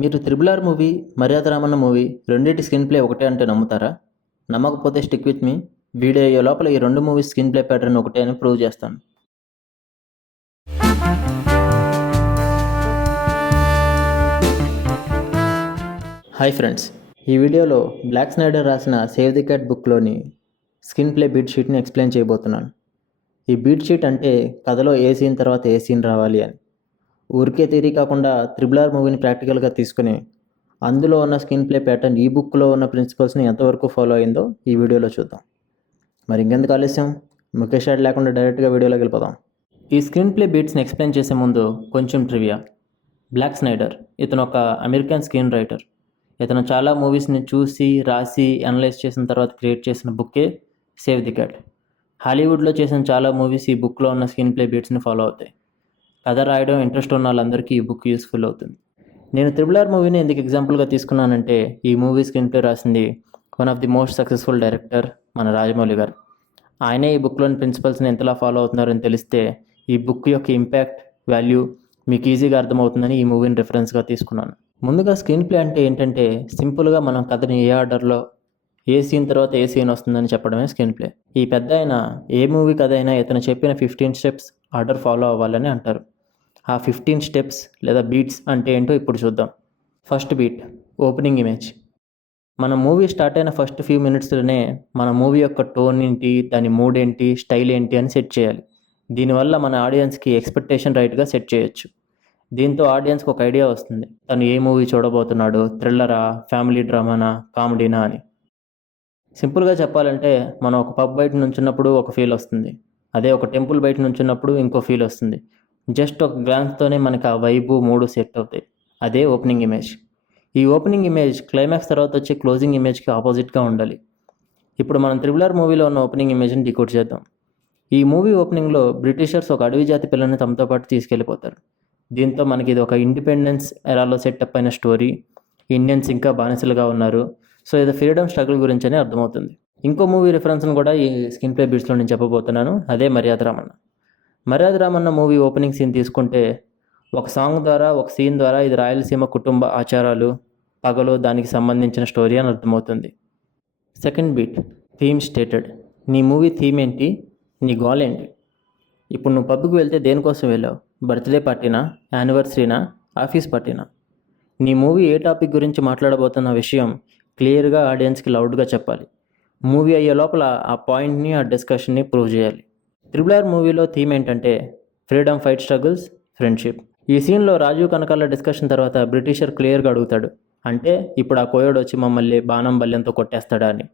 మీరు 'triple R' movie, 'మర్యాద Ramanna' movie రెండిటి స్క్రీన్ ప్లే ఒకటే అంటే నమ్ముతారా? నమ్మకపోతే స్టిక్ విత్ మీ. వీడియో అయ్యే లోపల ఈ రెండు మూవీస్ స్క్రీన్ ప్లే ప్యాటర్న్ ఒకటే అని ప్రూవ్ చేస్తాను. హాయ్ ఫ్రెండ్స్, ఈ వీడియోలో బ్లాక్ స్నైడర్ రాసిన 'సేవ్ ది క్యాట్' బుక్లోని స్క్రీన్ ప్లే బీట్ షీట్ని ఎక్స్ప్లెయిన్ చేయబోతున్నాను. ఈ బీట్ షీట్ అంటే కథలో ఏ సీన్ తర్వాత ఏ సీన్ రావాలి అని. ఊరికే థియరీ కాకుండా 'త్రిబుల్ ఆర్' మూవీని ప్రాక్టికల్గా తీసుకుని అందులో ఉన్న స్క్రీన్ ప్లే ప్యాటర్న్ ఈ బుక్లో ఉన్న ప్రిన్సిపల్స్ని ఎంతవరకు ఫాలో అయిందో ఈ వీడియోలో చూద్దాం. మరి ఇంకెందుకు ఆలస్యం, ముఖేష్ యాడ్ లేకుండా డైరెక్ట్గా వీడియోలోకి వెళ్ళిపోదాం. ఈ స్క్రీన్ ప్లే బీట్స్ని ఎక్స్ప్లెయిన్ చేసే ముందు కొంచెం ట్రివియా. బ్లాక్ స్నైడర్ ఇతను ఒక అమెరికన్ స్క్రీన్ రైటర్. ఇతను చాలా మూవీస్ని చూసి రాసి అనలైజ్ చేసిన తర్వాత క్రియేట్ చేసిన బుక్కే సేవ్ ది క్యాట్. హాలీవుడ్లో చేసిన చాలా మూవీస్ ఈ బుక్లో ఉన్న స్క్రీన్ ప్లే బీట్స్ని ఫాలో అవుతాయి. కథ రాయడం ఇంట్రెస్ట్ ఉన్న వాళ్ళందరికీ ఈ బుక్ యూస్ఫుల్ అవుతుంది. నేను 'త్రిబుల్ ఆర్' మూవీని ఎందుకు ఎగ్జాంపుల్గా తీసుకున్నానంటే ఈ మూవీ స్క్రీన్ ప్లే రాసింది one of the most successful director మన రాజమౌళి గారు. ఆయనే ఈ బుక్లోని ప్రిన్సిపల్స్ని ఎంతలా ఫాలో అవుతున్నారని తెలిస్తే ఈ బుక్ యొక్క ఇంపాక్ట్, వాల్యూ మీకు ఈజీగా అర్థమవుతుందని ఈ మూవీని రెఫరెన్స్గా తీసుకున్నాను. ముందుగా స్క్రీన్ ప్లే అంటే ఏంటంటే సింపుల్గా మనం కథని ఏ ఆర్డర్లో ఏ సీన్ తర్వాత ఏ సీన్ వస్తుందని చెప్పడమే స్క్రీన్ ప్లే. ఈ పెద్ద అయినా ఏ మూవీ కథ అయినా ఇతను చెప్పిన 15 స్టెప్స్ ఆర్డర్ ఫాలో అవ్వాలని అంటారు. ఆ 15 స్టెప్స్ లేదా బీట్స్ అంటే ఏంటో ఇప్పుడు చూద్దాం. First beat opening image. మన మూవీ స్టార్ట్ అయిన ఫస్ట్ ఫ్యూ మినిట్స్లోనే మన మూవీ యొక్క టోన్ ఏంటి, దాని మూడ్ ఏంటి, స్టైల్ ఏంటి అని సెట్ చేయాలి. దీనివల్ల మన ఆడియన్స్కి ఎక్స్పెక్టేషన్ రైట్గా సెట్ చేయొచ్చు. దీంతో ఆడియన్స్కి ఒక ఐడియా వస్తుంది, తను ఏ మూవీ చూడబోతున్నాడు, థ్రిల్లరా, ఫ్యామిలీ డ్రామానా, కామెడీనా అని. సింపుల్గా చెప్పాలంటే మనం ఒక పబ్ బయట నుంచున్నప్పుడు ఒక ఫీల్ వస్తుంది, అదే ఒక టెంపుల్ బయట నుంచున్నప్పుడు ఇంకో ఫీల్ వస్తుంది. జస్ట్ ఒక గ్లాన్స్తోనే మనకి ఆ వైబు మూడు సెట్ అవుతాయి. అదే ఓపెనింగ్ ఇమేజ్. ఈ ఓపెనింగ్ ఇమేజ్ క్లైమాక్స్ తర్వాత వచ్చే క్లోజింగ్ ఇమేజ్కి ఆపోజిట్గా ఉండాలి. ఇప్పుడు మనం 'త్రిబుల్ ఆర్' మూవీలో ఉన్న ఓపెనింగ్ ఇమేజ్ని డీకోడ్ చేద్దాం. ఈ మూవీ ఓపెనింగ్లో బ్రిటిషర్స్ ఒక అడవి జాతి పిల్లల్ని తమతో పాటు తీసుకెళ్ళిపోతారు. దీంతో మనకి ఇది ఒక ఇండిపెండెన్స్ ఎరాలో సెటప్ అయిన స్టోరీ. ఇండియన్స్ ఇంకా బానిసలుగా ఉన్నారు, సో ఇది ఫ్రీడమ్ స్ట్రగుల్ గురించి అని అర్థమవుతుంది. ఇంకో మూవీ రిఫరెన్స్ను కూడా ఈ స్క్రీన్ ప్లే బీట్స్లో నేను చెప్పబోతున్నాను, అదే 'మర్యాద రామన్న'. 'మర్యాద రామన్న' మూవీ ఓపెనింగ్ సీన్ తీసుకుంటే ఒక సాంగ్ ద్వారా, ఒక సీన్ ద్వారా ఇది రాయలసీమ కుటుంబ ఆచారాలు, పగలు, దానికి సంబంధించిన స్టోరీ అని అర్థమవుతుంది. Second beat theme stated. నీ మూవీ థీమ్ ఏంటి, నీ గోల్ ఏంటి? ఇప్పుడు నువ్వు పబ్కి వెళ్తే దేనికోసం వెళ్ళావు? బర్త్డే పార్టీనా, యానివర్సరీనా, ఆఫీస్ పార్టీనా? నీ మూవీ ఏ టాపిక్ గురించి మాట్లాడబోతున్న విషయం క్లియర్గా ఆడియన్స్కి లౌడ్గా చెప్పాలి. మూవీ అయ్యే లోపల ఆ పాయింట్ని, ఆ డిస్కషన్ని ప్రూవ్ చేయాలి. 'త్రిబుల్ ఆర్' మూవీలో థీమ్ ఏంటంటే ఫ్రీడమ్ ఫైట్ స్ట్రగుల్స్, ఫ్రెండ్షిప్. ఈ సీన్లో రాజీవ్ కనకాల డిస్కషన్ తర్వాత బ్రిటిషర్ క్లియర్గా అడుగుతాడు, అంటే ఇప్పుడు ఆ కోయోడు వచ్చి మమ్మల్ని బాణం బల్యంతో కొట్టేస్తాడా అని.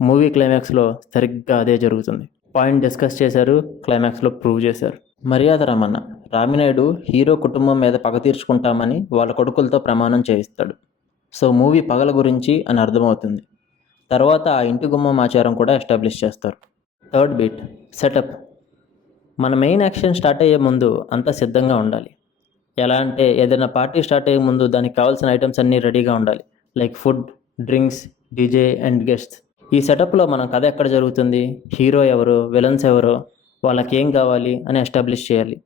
మూవీ క్లైమాక్స్లో సరిగ్గా అదే జరుగుతుంది. పాయింట్ డిస్కస్ చేశారు, క్లైమాక్స్లో ప్రూవ్ చేశారు. 'మర్యాద రామన్న' రామినాయుడు హీరో కుటుంబం మీద పగ తీర్చుకుంటామని వాళ్ళ కొడుకులతో ప్రమాణం చేయిస్తాడు. సో మూవీ పగల గురించి అని అర్థమవుతుంది. తర్వాత ఆ ఇంటి గుమ్మం ఆచారం కూడా ఎస్టాబ్లిష్ చేస్తారు. Third beat setup. మన మెయిన్ యాక్షన్ స్టార్ట్ అయ్యే ముందు అంతా సిద్ధంగా ఉండాలి. ఎలా అంటే ఏదైనా పార్టీ స్టార్ట్ అయ్యే ముందు దానికి కావాల్సిన ఐటమ్స్ అన్నీ రెడీగా ఉండాలి, like food, drinks, DJ and guests. ఈ సెటప్లో మనం కథ ఎక్కడ జరుగుతుంది, హీరో ఎవరు, విలన్స్ ఎవరో, వాళ్ళకి ఏం కావాలి అని ఎస్టాబ్లిష్ చేయాలి.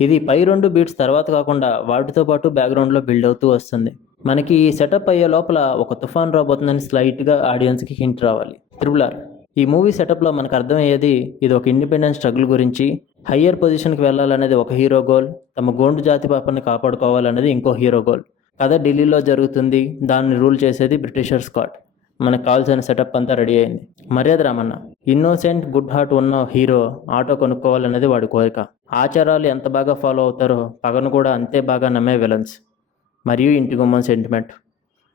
ఇది పై రెండు బీట్స్ తర్వాత కాకుండా వాటితో పాటు బ్యాక్గ్రౌండ్లో బిల్డ్ అవుతూ వస్తుంది. మనకి ఈ సెటప్ అయ్యే లోపల ఒక తుఫాన్ రాబోతుందని స్లైట్గా ఆడియన్స్కి హింట్ రావాలి. 'త్రిబుల్ ఆర్' ఈ మూవీ సెటప్లో మనకు అర్థమయ్యేది ఇది ఒక ఇండిపెండెన్స్ స్ట్రగుల్ గురించి. హయ్యర్ పొజిషన్కి వెళ్ళాలనేది ఒక హీరో గోల్, తమ గోండు జాతి పాపని కాపాడుకోవాలనేది ఇంకో హీరో గోల్. కథ ఢిల్లీలో జరుగుతుంది, దాన్ని రూల్ చేసేది బ్రిటిషర్ స్క్వాడ్. మనకు కావాల్సిన సెటప్ అంతా రెడీ అయింది. 'మర్యాద రామన్న' ఇన్నోసెంట్, గుడ్ హార్ట్ ఉన్న హీరో ఆటో కొనుక్కోవాలనేది వాడి కోరిక. ఆచారాలు ఎంత బాగా ఫాలో అవుతారో పగను కూడా అంతే బాగా నమ్మే విలన్స్. మరియు ఇంటి గుమ్మం సెంటిమెంట్.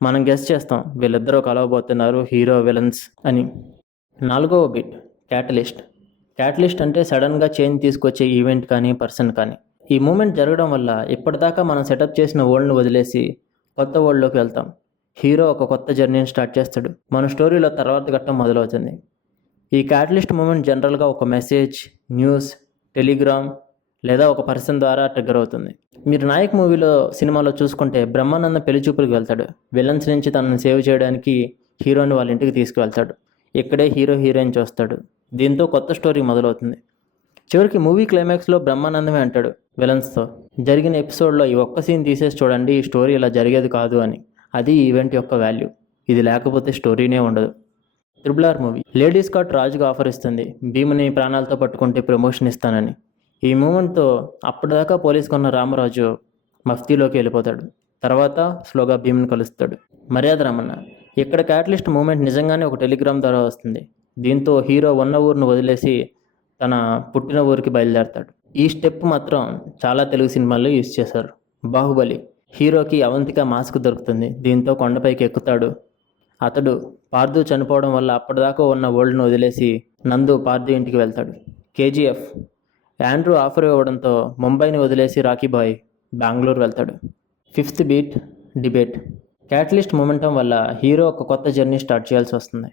మనం గెస్ చేస్తాం వీళ్ళిద్దరూ కలవబోతున్నారు, హీరో విలన్స్ అని. నాలుగవ బీట్ క్యాటలిస్ట్. క్యాటలిస్ట్ అంటే సడన్గా చేంజ్ తీసుకొచ్చే ఈవెంట్ కానీ, పర్సన్ కానీ. ఈ మూమెంట్ జరగడం వల్ల ఇప్పటిదాకా మనం సెటప్ చేసిన వరల్డ్ని వదిలేసి కొత్త వరల్డ్లోకి వెళ్తాం. హీరో ఒక కొత్త జర్నీని స్టార్ట్ చేస్తాడు, మన స్టోరీలో తర్వాత ఘట్టం మొదలవుతుంది. ఈ క్యాటలిస్ట్ మూమెంట్ జనరల్గా ఒక మెసేజ్, న్యూస్, టెలిగ్రామ్ లేదా ఒక పర్సన్ ద్వారా ట్రిగ్గర్ అవుతుంది. మీరు 'నాయక్' సినిమాలో చూసుకుంటే బ్రహ్మానందం పెళ్లి చూపులకు వెళ్తాడు. విలన్స్ నుంచి తనను సేవ్ చేయడానికి హీరోని వాళ్ళ ఇంటికి తీసుకువెళ్తాడు. ఇక్కడే హీరో హీరోయిన్ చూస్తాడు. దీంతో కొత్త స్టోరీ మొదలవుతుంది. చివరికి మూవీ క్లైమాక్స్లో బ్రహ్మానందమే అంటాడు విలన్స్తో, జరిగిన ఎపిసోడ్లో ఈ ఒక్క సీన్ తీసేసి చూడండి, ఈ స్టోరీ ఇలా జరిగేది కాదు అని. అది ఈ ఈవెంట్ యొక్క వాల్యూ. ఇది లేకపోతే స్టోరీనే ఉండదు. RRR movie. లేడీ స్కాట్ రాజుకు ఆఫర్ ఇస్తుంది, భీముని ప్రాణాలతో పట్టుకుంటే ప్రమోషన్ ఇస్తానని. ఈ మూమెంట్తో అప్పటిదాకా పోలీస్గా ఉన్న రామరాజు మఫ్తీలోకి వెళ్ళిపోతాడు. తర్వాత స్లోగా భీముని కలుస్తాడు. మర్యాద రామన్న. ఇక్కడ క్యాటలిస్ట్ మూమెంట్ నిజంగానే ఒక టెలిగ్రామ్ ద్వారా వస్తుంది. దీంతో హీరో ఉన్న ఊరిని వదిలేసి తన పుట్టిన ఊరికి బయలుదేరతాడు. ఈ స్టెప్ మాత్రం చాలా తెలుగు సినిమాల్లో యూజ్ చేశారు. బాహుబలి. హీరోకి అవంతిక మాస్క్ దొరుకుతుంది. దీంతో కొండపైకి ఎక్కుతాడు. అతడు పార్థు చనిపోవడం వల్ల అప్పటిదాకా ఉన్న వరల్డ్ను వదిలేసి నందు పార్థు ఇంటికి వెళ్తాడు. KGF. యాండ్రూ ఆఫర్ ఇవ్వడంతో ముంబైని వదిలేసి రాకీ బాయ్ బెంగళూరు వెళ్తాడు. 5th beat debate. Catalyst momentum వల్ల హీరో ఒక కొత్త జర్నీ స్టార్ట్ చేయాల్సి వస్తుంది.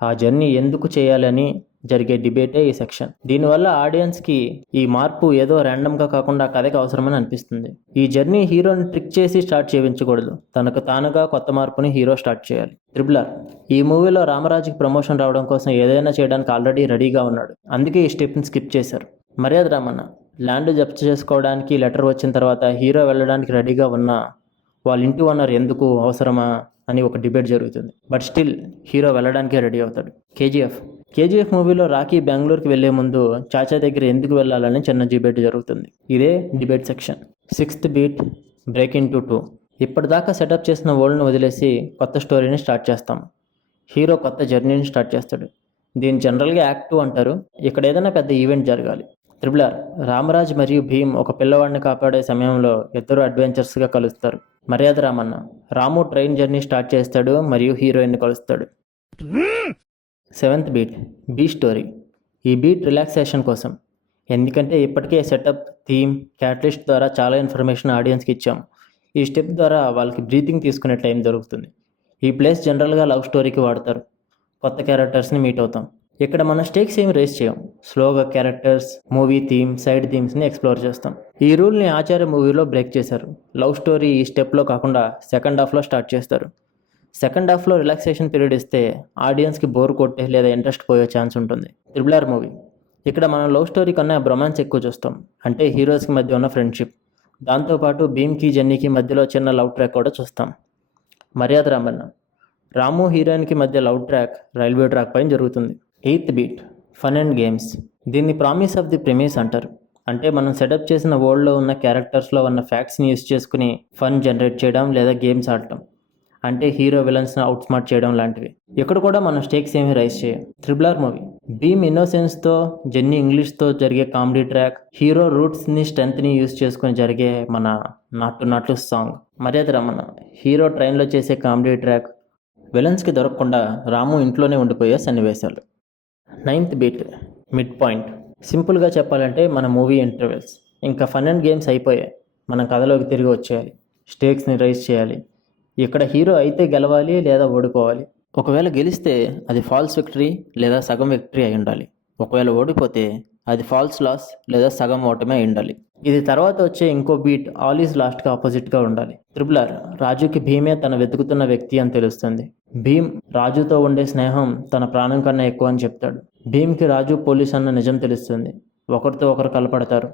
ఆ జర్నీ ఎందుకు చేయాలని జరిగే డిబేటే ఈ సెక్షన్. దీనివల్ల ఆడియన్స్కి ఈ మార్పు ఏదో ర్యాండమ్గా కాకుండా కథకి అవసరమని అనిపిస్తుంది. ఈ జర్నీ హీరోని ట్రిక్ చేసి స్టార్ట్ చేయించకూడదు. తనకు తానుగా కొత్త మార్పుని హీరో స్టార్ట్ చేయాలి. RRR. ఈ మూవీలో రామరాజుకి ప్రమోషన్ రావడం కోసం ఏదైనా చేయడానికి ఆల్రెడీ రెడీగా ఉన్నాడు. అందుకే ఈ స్టెప్ని స్కిప్ చేశారు. మర్యాద రామన్న. ల్యాండ్ జప్తు చేసుకోవడానికి లెటర్ వచ్చిన తర్వాత హీరో వెళ్ళడానికి రెడీగా ఉన్నా వాళ్ళ ఇంటి ఓనర్ ఎందుకు అవసరమా అని ఒక డిబేట్ జరుగుతుంది. బట్ స్టిల్ హీరో వెళ్ళడానికే రెడీ అవుతాడు. KGF మూవీలో రాకీ బెంగళూరుకి వెళ్లే ముందు చాచా దగ్గర ఎందుకు వెళ్ళాలని చిన్న డిబేట్ జరుగుతుంది. ఇదే debate section. 6th beat break into 2. ఇప్పటిదాకా సెటప్ చేసిన వరల్డ్ని వదిలేసి కొత్త స్టోరీని స్టార్ట్ చేస్తాం. హీరో కొత్త జర్నీని స్టార్ట్ చేస్తాడు. దీన్ని జనరల్గా యాక్ట్ 2 అంటారు. ఇక్కడ ఏదైనా పెద్ద ఈవెంట్ జరగాలి. RRR. రామరాజ్ మరియు భీమ్ ఒక పిల్లవాడిని కాపాడే సమయంలో ఇద్దరు అడ్వెంచర్స్గా కలుస్తారు. Maryada Ramanna. Ramu train journey start చేస్తాడు మరియు హీరోయిన్ని కలుస్తాడు. 7th beat B story. ఈ బీట్ రిలాక్సేషన్ కోసం. ఎందుకంటే ఇప్పటికే సెటప్, థీమ్, క్యాటలిస్ట్ ద్వారా చాలా ఇన్ఫర్మేషన్ ఆడియన్స్కి ఇచ్చాం. ఈ స్టెప్ ద్వారా వాళ్ళకి బ్రీతింగ్ తీసుకునే టైం దొరుకుతుంది. ఈ ప్లేస్ జనరల్గా లవ్ స్టోరీకి వాడతారు. కొత్త క్యారెక్టర్స్ని మీట్ అవుతాం. ఇక్కడ మనం స్టేక్స్ ఏమి రేస్ చేయం. స్లోగా క్యారెక్టర్స్, మూవీ థీమ్, సైడ్ థీమ్స్ని ఎక్స్ప్లోర్ చేస్తాం. ఈ రూల్ని ఆచార్య మూవీలో బ్రేక్ చేశారు. లవ్ స్టోరీ ఈ స్టెప్లో కాకుండా సెకండ్ హాఫ్లో స్టార్ట్ చేస్తారు. సెకండ్ హాఫ్లో రిలాక్సేషన్ పీరియడ్ ఇస్తే ఆడియన్స్కి బోర్ కొట్టే లేదా ఇంట్రెస్ట్ పోయే ఛాన్స్ ఉంటుంది. RRR movie. ఇక్కడ మనం లవ్ స్టోరీ కన్నా రొమాన్స్ ఎక్కువ చూస్తాం. అంటే హీరోస్కి మధ్య ఉన్న ఫ్రెండ్షిప్. దాంతోపాటు భీమ్కి జెన్నీకి మధ్యలో చిన్న లవ్ ట్రాక్ కూడా చూస్తాం. మర్యాద రామన్న. రాము హీరోయిన్కి మధ్య లవ్ ట్రాక్ రైల్వే ట్రాక్ పైన జరుగుతుంది. 8th beat fun and games. దీన్ని ప్రామిస్ ఆఫ్ ది ప్రెమిస్ అంటారు. అంటే మనం సెటప్ చేసిన వరల్డ్లో ఉన్న క్యారెక్టర్స్లో ఉన్న ఫ్యాక్ట్స్ని యూజ్ చేసుకుని ఫన్ జనరేట్ చేయడం లేదా గేమ్స్ ఆడటం. అంటే హీరో విలన్స్ని అవుట్ స్మార్ట్ చేయడం లాంటివి. ఇక్కడ కూడా మనం స్టేక్స్ ఏమీ రైజ్ చేయం. RRR movie. భీమ్ ఇన్నోసెన్స్తో, జెన్నీ ఇంగ్లీష్తో జరిగే కామెడీ ట్రాక్, హీరో రూట్స్ని స్ట్రెంత్ని యూజ్ చేసుకుని జరిగే మన నాటు సాంగ్. మర్యాద రమణ. హీరో ట్రైన్లో చేసే కామెడీ ట్రాక్, విలన్స్కి దొరకకుండా రాము ఇంట్లోనే ఉండిపోయే సన్నివేశాలు. 9th beat mid point. సింపుల్గా చెప్పాలంటే మన మూవీ ఇంటర్వెల్స్. ఇంకా ఫన్ అండ్ గేమ్స్ అయిపోయాయి. మనం కథలోకి తిరిగి వచ్చేయాలి. స్టేక్స్ని రైజ్ చేయాలి. ఇక్కడ హీరో అయితే గెలవాలి లేదా ఓడిపోవాలి. ఒకవేళ గెలిస్తే అది ఫాల్స్ విక్టరీ లేదా సగం విక్టరీ అయి ఉండాలి. ఒకవేళ ఓడిపోతే అది ఫాల్స్ లాస్ లేదా సగం ఓటమే అయి ఉండాలి. ఇది తర్వాత వచ్చే ఇంకో బీట్ ఆల్ ఈజ్ లాస్ట్కి ఆపోజిట్గా ఉండాలి. RRR. రాజుకి భీమే తన వెతుకుతున్న వ్యక్తి అని తెలుస్తుంది. భీమ్ రాజుతో ఉండే స్నేహం తన ప్రాణం కన్నా ఎక్కువ అని చెప్తాడు. భీమ్కి రాజు పోలీస్ అన్న నిజం తెలుస్తుంది. ఒకరితో ఒకరు కలపడతారు.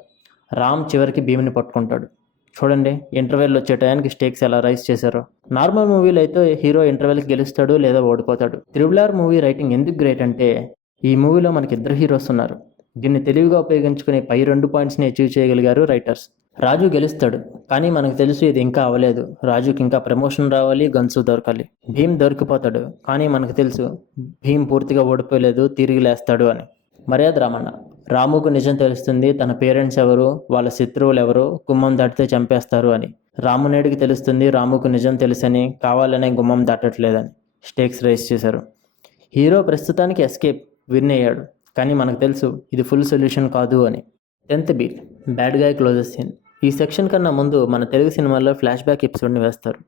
రామ్ చివరికి భీమ్ని పట్టుకుంటాడు. చూడండి ఇంటర్వెల్ వచ్చే టైంకి స్టేక్స్ ఎలా రైజ్ చేశారో. నార్మల్ మూవీలో అయితే హీరో ఇంటర్వెల్కి గెలుస్తాడు లేదా ఓడిపోతాడు. RRR మూవీ రైటింగ్ ఎందుకు గ్రేట్ అంటే ఈ మూవీలో మనకి ఇద్దరు హీరోస్ ఉన్నారు. దీన్ని తెలివిగా ఉపయోగించుకుని పై 2 పాయింట్స్ని అచీవ్ చేయగలిగారు రైటర్స్. రాజు గెలుస్తాడు, కానీ మనకు తెలుసు ఇది ఇంకా అవ్వలేదు. రాజుకి ఇంకా ప్రమోషన్ రావాలి, గన్స్ దొరకాలి. భీమ్ దొరికిపోతాడు, కానీ మనకు తెలుసు భీమ్ పూర్తిగా ఓడిపోలేదు, తిరిగి లేస్తాడు అని. మర్యాద రామన్న. రాముకు నిజం తెలుస్తుంది, తన పేరెంట్స్ ఎవరు, వాళ్ళ శత్రువులు ఎవరు, గుమ్మం దాటితే చంపేస్తారు అని. రామునేడికి తెలుస్తుంది రాముకు నిజం తెలుసని, కావాలనే గుమ్మం దాటట్లేదని. స్టేక్స్ రైజ్ చేశారు. హీరో ప్రస్తుతానికి ఎస్కేప్ విన్ అయ్యాడు, కానీ మనకు తెలుసు ఇది ఫుల్ సొల్యూషన్ కాదు అని. 10th beat bad guy closes scene. ఈ సెక్షన్ కన్నా ముందు మన తెలుగు సినిమాల్లో ఫ్లాష్ బ్యాక్ ఎపిసోడ్ని వేస్తారు.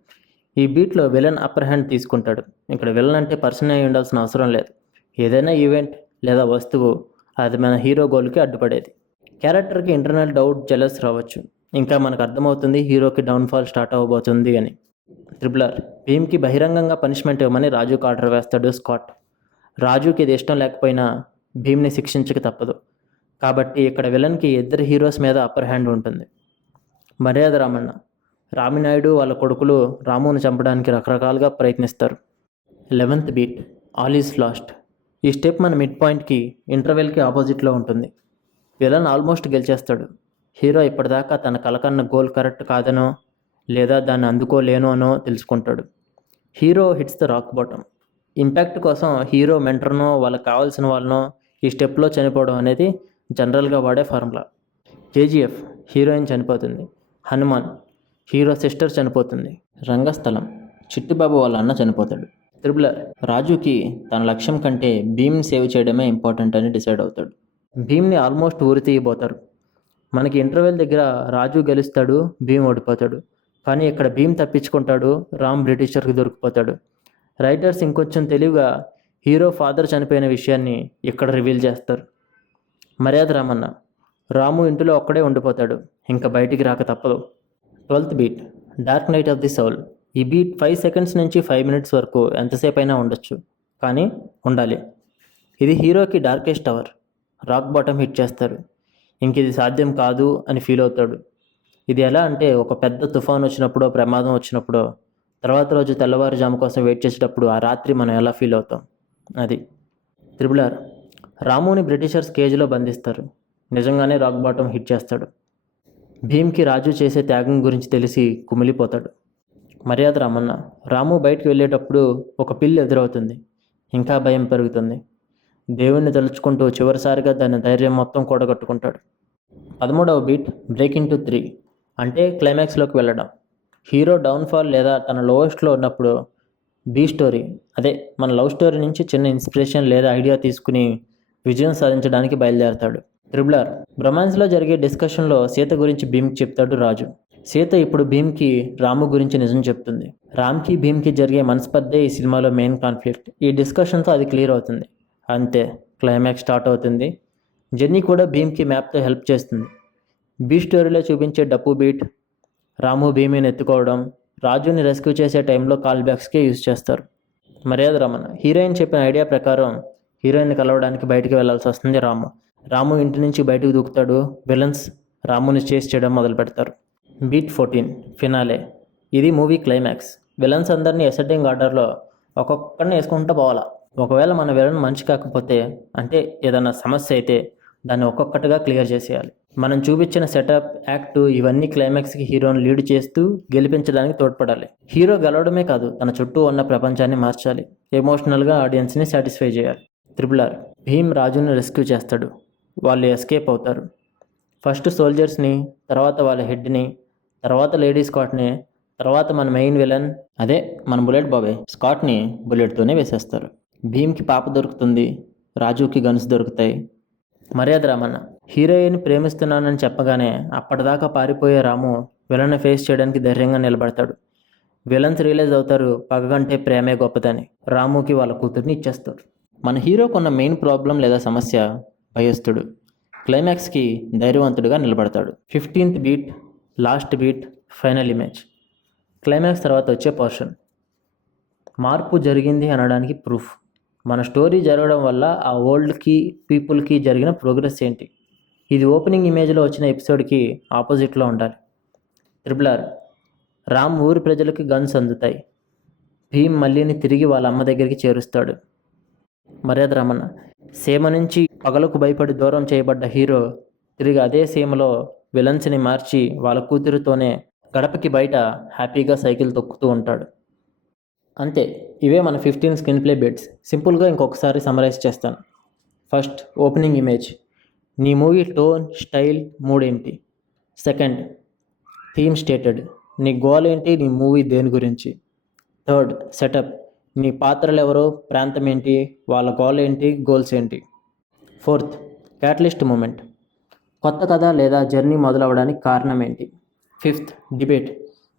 ఈ బీట్లో విలన్ అప్పర్ హ్యాండ్ తీసుకుంటాడు. ఇక్కడ విలన్ అంటే పర్సన్ అయి ఉండాల్సిన అవసరం లేదు. ఏదైనా ఈవెంట్ లేదా వస్తువు అది మన హీరో గోల్కి అడ్డుపడేది. క్యారెక్టర్కి ఇంటర్నల్ డౌట్, జెలస్ రావచ్చు. ఇంకా మనకు అర్థమవుతుంది హీరోకి డౌన్ఫాల్ స్టార్ట్ అవ్వబోతుంది అని. RRR. భీమ్కి బహిరంగంగా పనిష్మెంట్ ఇవ్వమని రాజుకి ఆర్డర్ వేస్తాడు స్కాట్. రాజుకి ఇది ఇష్టం లేకపోయినా భీమ్ని శిక్షించక తప్పదు. కాబట్టి ఇక్కడ విలన్కి ఇద్దరు హీరోస్ మీద అప్పర్ హ్యాండ్ ఉంటుంది. మర్యాద రామన్న, రామినాయుడు వాళ్ళ కొడుకులు రాముని చంపడానికి రకరకాలుగా ప్రయత్నిస్తారు. 11th beat, all is lost. ఈ స్టెప్ మన మిడ్ పాయింట్కి ఇంటర్వెల్కి ఆపోజిట్లో ఉంటుంది. Villain almost గెలిచేస్తాడు. హీరో ఇప్పటిదాకా తన కలకన్న గోల్ కరెక్ట్ కాదనో లేదా దాన్ని అందుకోలేను అనో తెలుసుకుంటాడు. Hero hits the rock bottom. Impact కోసం హీరో మెంటర్నో వాళ్ళకి కావాల్సిన వాళ్ళనో ఈ స్టెప్లో చనిపోవడం అనేది జనరల్గా వాడే ఫార్ములా. కేజీఎఫ్, హీరోయిన్ చనిపోతుంది. హనుమాన్, హీరో సిస్టర్ చనిపోతుంది. రంగస్థలం, చిట్టుబాబు వాళ్ళ అన్న చనిపోతాడు. త్రిబులర్, రాజుకి తన లక్ష్యం కంటే భీమ్ని సేవ్ చేయడమే ఇంపార్టెంట్ అని డిసైడ్ అవుతాడు. భీమ్ని ఆల్మోస్ట్ ఊరి తీయబోతారు. మనకి ఇంటర్వెల్ దగ్గర రాజు గెలుస్తాడు, భీమ్ ఓడిపోతాడు. కానీ ఇక్కడ భీమ్ తప్పించుకుంటాడు, రామ్ బ్రిటిషర్కి దొరికిపోతాడు. రైటర్స్ ఇంకొంచెం తెలివిగా హీరో ఫాదర్ చనిపోయిన విషయాన్ని ఇక్కడ రివీల్ చేస్తారు. మర్యాద రామన్న, రాము ఇంటిలో ఒక్కడే ఉండిపోతాడు, ఇంకా బయటికి రాక తప్పదు. 12th beat, dark night of the soul. ఈ బీట్ 5 seconds నుంచి 5 minutes వరకు ఎంతసేపు అయినా ఉండొచ్చు, కానీ ఉండాలి. ఇది హీరోకి darkest hour. Rock bottom hit చేస్తారు. ఇంక ఇది సాధ్యం కాదు అని ఫీల్ అవుతాడు. ఇది ఎలా అంటే ఒక పెద్ద తుఫాన్ వచ్చినప్పుడో ప్రమాదం వచ్చినప్పుడో తర్వాత రోజు తెల్లవారుజాము కోసం వెయిట్ చేసేటప్పుడు ఆ రాత్రి మనం ఎలా ఫీల్ అవుతాం, అది. త్రిబుల్ ఆర్, రాముని బ్రిటిషర్స్ కేజ్లో బంధిస్తారు. నిజంగానే రాక్ బాటమ్ హిట్ చేస్తాడు. భీమ్కి రాజు చేసే త్యాగం గురించి తెలిసి కుమిలిపోతాడు. మర్యాద రామన్న, రాము బయటికి వెళ్ళేటప్పుడు ఒక పిల్లి ఎదురవుతుంది. ఇంకా భయం పెరుగుతుంది. దేవుణ్ణి తలుచుకుంటూ చివరిసారిగా దాని ధైర్యం మొత్తం కూడగట్టుకుంటాడు. 13వ బీట్, బ్రేక్ ఇంటూ 3, అంటే క్లైమాక్స్లోకి వెళ్ళడం. హీరో డౌన్ఫాల్ లేదా తన లోయెస్ట్లో ఉన్నప్పుడు బీ స్టోరీ, అదే మన లవ్ స్టోరీ నుంచి చిన్న ఇన్స్పిరేషన్ లేదా ఐడియా తీసుకుని విజయం సాధించడానికి బయలుదేరతాడు. త్రిబుల్ ఆర్, రొమాన్స్లో జరిగే డిస్కషన్లో సీత గురించి భీమ్కి చెప్తాడు రాజు. సీత ఇప్పుడు భీమ్కి రాము గురించి నిజం చెప్తుంది. రామ్కి భీమ్కి జరిగే మనస్పర్ధే ఈ సినిమాలో మెయిన్ కాన్ఫ్లిక్ట్. ఈ డిస్కషన్తో అది క్లియర్ అవుతుంది. అంతే, క్లైమాక్స్ స్టార్ట్ అవుతుంది. జెన్నీ కూడా భీమ్కి మ్యాప్తో హెల్ప్ చేస్తుంది. బీ స్టోరీలో చూపించే డప్పు బీట్, రాము భీమిని ఎత్తుకోవడం, రాజుని రెస్క్యూ చేసే టైంలో కాల్ బ్యాక్స్కే యూజ్ చేస్తారు. మర్యాద రమణ, హీరోయిన్ చెప్పిన ఐడియా ప్రకారం హీరోయిన్ని కలవడానికి బయటికి వెళ్లాల్సి వస్తుంది రాము ఇంటి నుంచి బయటకు దూకుతాడు. విలన్స్ రాముని చేస్ చేయడం మొదలు పెడతారు. Beat 14, finale. ఇది మూవీ క్లైమాక్స్. విలన్స్ అందరినీ అసెండింగ్ ఆర్డర్లో ఒక్కొక్కరిని వేసుకుంటూ పోవాలా. ఒకవేళ మన విలన్ మంచి కాకపోతే, అంటే ఏదైనా సమస్య అయితే దాన్ని ఒక్కొక్కటిగా క్లియర్ చేసేయాలి. మనం చూపించిన సెటప్, యాక్ట్ ఇవన్నీ క్లైమాక్స్కి హీరోని లీడ్ చేస్తూ గెలిపించడానికి తోడ్పడాలి. హీరో గెలవడమే కాదు, తన చుట్టూ ఉన్న ప్రపంచాన్ని మార్చాలి. ఎమోషనల్గా ఆడియన్స్ని సాటిస్ఫై చేయాలి. త్రిబుల్ ఆర్, భీమ్ రాజుని రెస్క్యూ చేస్తాడు. వాళ్ళు ఎస్కేప్ అవుతారు. ఫస్ట్ సోల్జర్స్ని, తర్వాత వాళ్ళ హెడ్ని, తర్వాత లేడీ స్కాట్ని, తర్వాత మన మెయిన్ విలన్, అదే మన బుల్లెట్ బాబాయ్ స్కాట్ని బుల్లెట్తోనే వేసేస్తారు. భీమ్కి పాప దొరుకుతుంది, రాజుకి గన్స్ దొరుకుతాయి. మర్యాద రామన్న, హీరోయిన్ ప్రేమిస్తున్నానని చెప్పగానే అప్పటిదాకా పారిపోయే రాము విలన్ని ఫేస్ చేయడానికి ధైర్యంగా నిలబడతాడు. విలన్స్ రియలైజ్ అవుతారు పగ కంటే ప్రేమే గొప్పదని. రాముకి వాళ్ళ కూతుర్ని ఇచ్చేస్తారు. మన హీరోకున్న మెయిన్ ప్రాబ్లం లేదా సమస్య భయస్థుడు. క్లైమాక్స్కి ధైర్యవంతుడిగా నిలబడతాడు. 15th beat, last beat, final image. Climax తర్వాత వచ్చే పోర్షన్. మార్పు జరిగింది అనడానికి ప్రూఫ్. మన స్టోరీ జరగడం వల్ల ఆ వరల్డ్కి, పీపుల్కి జరిగిన ప్రోగ్రెస్ ఏంటి. ఇది ఓపెనింగ్ ఇమేజ్లో వచ్చిన ఎపిసోడ్కి ఆపోజిట్లో ఉండాలి. త్రిబుల్ ఆర్, రామ్ ఊరి ప్రజలకి గన్స్ అందుతాయి. భీమ్ మళ్ళీని తిరిగి వాళ్ళ అమ్మ దగ్గరికి చేరుస్తాడు. మర్యాద రామన్న, సీమ నుంచి పగలకు భయపడి దూరం చేయబడ్డ హీరో తిరిగి అదే సీమలో విలన్స్ని మార్చి వాళ్ళ కూతురుతోనే గడపకి బయట హ్యాపీగా సైకిల్ తొక్కుతూ ఉంటాడు. అంతే, ఇవే మన 15 స్క్రీన్ ప్లే బిట్స్. సింపుల్గా ఇంకొకసారి సమరైజ్ చేస్తాను. First, opening image. నీ మూవీ టోన్, స్టైల్, మూడ్ ఏంటి. Second, theme stated. నీ గోల్ ఏంటి, నీ మూవీ దేని గురించి. Third, setup. నీ పాత్రలు ఎవరో, ప్రాంతం ఏంటి, వాళ్ళ గోల్ ఏంటి, గోల్స్ ఏంటి. Fourth, catalyst moment. కొత్త కథ లేదా జర్నీ మొదలవడానికి కారణం ఏంటి. Fifth, debate.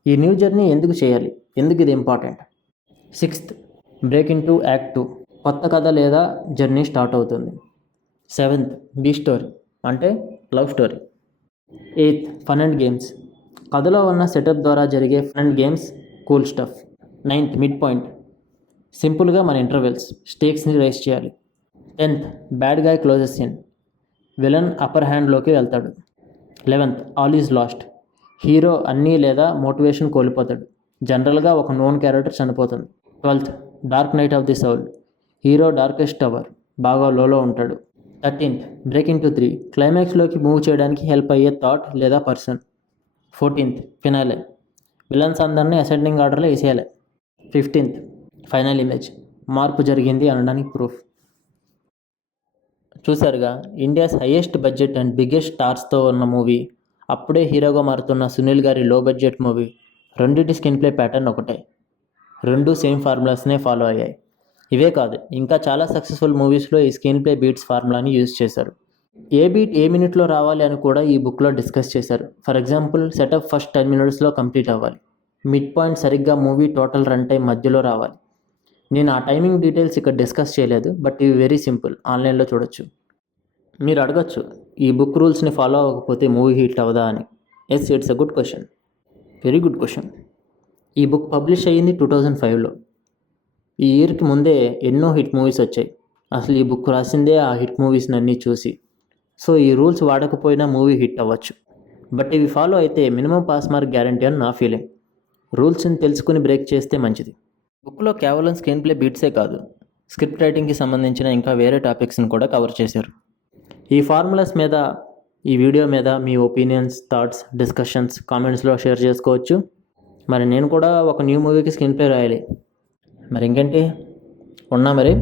ఈ న్యూ జర్నీ ఎందుకు చేయాలి, ఎందుకు ఇది important. Sixth, break into act 2. కొత్త కథ లేదా జర్నీ స్టార్ట్ అవుతుంది. సెవెంత్, బీ స్టోరీ, అంటే love story. Eighth, fun and games. కథలో ఉన్న సెటప్ ద్వారా జరిగే fun and games, cool stuff. Ninth, midpoint. సింపుల్గా మన ఇంటర్వెల్స్, స్టేక్స్ని రైస్ చేయాలి. 10th, bad guy closes scene. Villain upper హ్యాండ్లోకి వెళ్తాడు. 11th all is lost. Hero అన్నీ లేదా మోటివేషన్ కోల్పోతాడు. జనరల్గా ఒక నోన్ క్యారెక్టర్ చనిపోతుంది. 12th dark night of the soul. Hero darkest hour, బాగా లోలో ఉంటాడు. 13th breaking to 3. క్లైమాక్స్లోకి మూవ్ చేయడానికి హెల్ప్ అయ్యే థాట్ లేదా పర్సన్. 14th finale. విలన్స్ అందరినీ అసెండింగ్ ఆర్డర్లో వేసేయాలి. 15th ఫైనల్ ఇమేజ్, మార్పు జరిగింది అనడానికి ప్రూఫ్. చూసారుగా, India's highest budget and biggest స్టార్స్తో ఉన్న మూవీ, అప్పుడే హీరోగా మారుతున్న సునీల్ గారి లో బడ్జెట్ మూవీ. రెండింటి స్క్రీన్ ప్లే ప్యాటర్న్ ఒకటే, రెండు సేమ్ ఫార్ములాస్నే ఫాలో అయ్యాయి. ఇవే కాదు, ఇంకా చాలా సక్సెస్ఫుల్ మూవీస్లో ఈ స్క్రీన్ ప్లే బీట్స్ ఫార్ములాని యూజ్ చేశారు. ఏ బీట్ ఏ మినిట్లో రావాలి అని కూడా ఈ బుక్లో డిస్కస్ చేశారు. ఫర్ ఎగ్జాంపుల్, సెటప్ ఫస్ట్ 10 minutesలో కంప్లీట్ అవ్వాలి. మిడ్ పాయింట్ సరిగ్గా మూవీ టోటల్ రన్ టైం మధ్యలో రావాలి. నేను ఆ టైమింగ్ డీటెయిల్స్ ఇక్కడ డిస్కస్ చేయలేదు, బట్ ఇవి వెరీ సింపుల్, ఆన్లైన్లో చూడొచ్చు. మీరు అడగచ్చు, ఈ బుక్ రూల్స్ని ఫాలో అవ్వకపోతే మూవీ హిట్ అవ్వదా అని. Yes, it's a good question, very good question. ఈ బుక్ పబ్లిష్ అయ్యింది 2005లో. ఈ ఇయర్కి ముందే ఎన్నో హిట్ మూవీస్ వచ్చాయి. అసలు ఈ బుక్ రాసిందే ఆ హిట్ మూవీస్ని అన్నీ చూసి. సో ఈ రూల్స్ వాడకపోయినా మూవీ హిట్ అవ్వచ్చు. బట్ ఇవి ఫాలో అయితే మినిమం పాస్ మార్క్ గ్యారంటీ అని నా ఫీలింగ్. రూల్స్ని తెలుసుకుని బ్రేక్ చేస్తే మంచిది. బుక్లో కేవలం స్క్రీన్ ప్లే బీట్సే కాదు, స్క్రిప్ట్ రైటింగ్కి సంబంధించిన ఇంకా వేరే టాపిక్స్ని కూడా కవర్ చేశారు. ఈ ఫార్ములాస్ మీద, ఈ వీడియో మీద మీ ఒపీనియన్స్, థాట్స్, డిస్కషన్స్ కామెంట్స్లో షేర్ చేసుకోవచ్చు. మరి నేను కూడా ఒక న్యూ మూవీకి స్క్రీన్ ప్లే రాయాలి. మరి ఇంకేంటి, ఉన్నా మరి.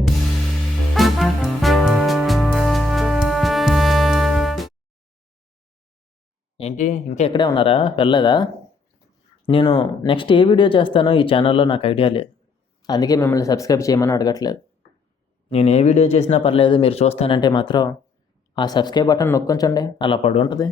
ఏంటి ఇంకా ఎక్కడే ఉన్నారా, వెళ్ళలేదా? నేను నెక్స్ట్ ఏ వీడియో చేస్తానో ఈ ఛానల్లో నాకు ఐడియా లేదు, అందుకే మిమ్మల్ని సబ్స్క్రైబ్ చేయమని అడగట్లేదు. నేను ఏ వీడియో చేసినా పర్లేదు, మీరు చూస్తానంటే మాత్రం ఆ సబ్స్క్రైబ్ బటన్ నొక్కించండి, అలా పడి ఉంటుంది.